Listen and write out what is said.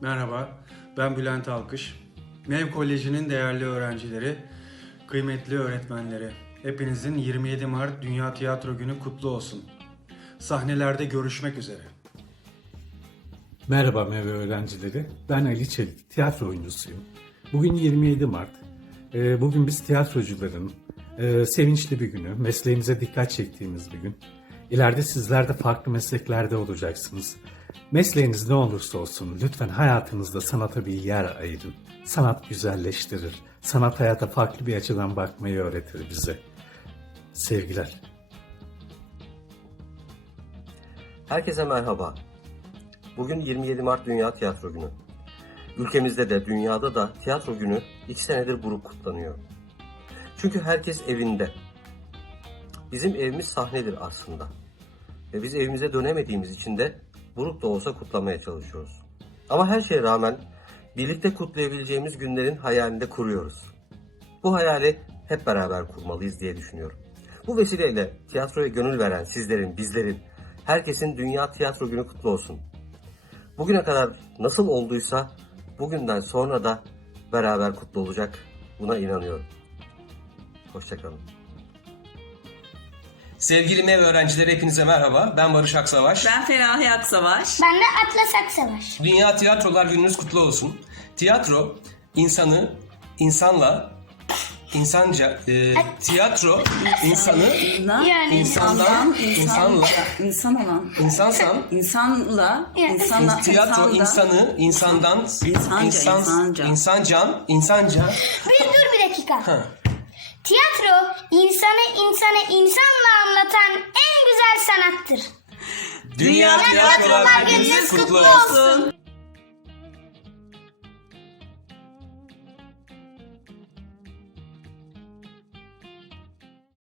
Merhaba, ben Bülent Alkış. MEV Koleji'nin değerli öğrencileri, kıymetli öğretmenleri. Hepinizin 27 Mart Dünya Tiyatro Günü kutlu olsun. Sahnelerde görüşmek üzere. Merhaba Merve öğrencileri. Ben Ali Çelik, tiyatro oyuncusuyum. Bugün 27 Mart. Ee, Bugün biz tiyatrocuların e, sevinçli bir günü, mesleğimize dikkat çektiğimiz bir gün. İleride sizler de farklı mesleklerde olacaksınız. Mesleğiniz ne olursa olsun lütfen hayatınızda sanata bir yer ayırın. Sanat güzelleştirir. Sanat hayata farklı bir açıdan bakmayı öğretir bize. Sevgiler. Herkese merhaba. Bugün 27 Mart Dünya Tiyatro Günü. Ülkemizde de dünyada da tiyatro günü iki senedir buruk kutlanıyor. Çünkü herkes evinde. Bizim evimiz sahnedir aslında. Ve biz evimize dönemediğimiz için de buruk da olsa kutlamaya çalışıyoruz. Ama her şeye rağmen birlikte kutlayabileceğimiz günlerin hayalinde kuruyoruz. Bu hayali hep beraber kurmalıyız diye düşünüyorum. Bu vesileyle tiyatroya gönül veren sizlerin, bizlerin, herkesin Dünya Tiyatro Günü kutlu olsun. Bugüne kadar nasıl olduysa bugünden sonra da beraber kutlu olacak. Buna inanıyorum. Hoşçakalın. Sevgili MEV öğrencileri hepinize merhaba. Ben Barış Aksavaş. Ben Feraye Aksavaş. Ben de Atlas Aksavaş. Dünya Tiyatrolar Gününüz kutlu olsun. Tiyatro insanı insanla insanca e, tiyatro insanı Yani insandan insanla insan olan, insansan insanla, Yani. insanla, tiyatro insanı insandan İnsanca, insan insanca. insancan insanca Bir dur bir dakika. Tiyatro insanı insanı insanla anlatan en güzel sanattır. Dünya Tiyatrolar Gününüz kutlu olsun.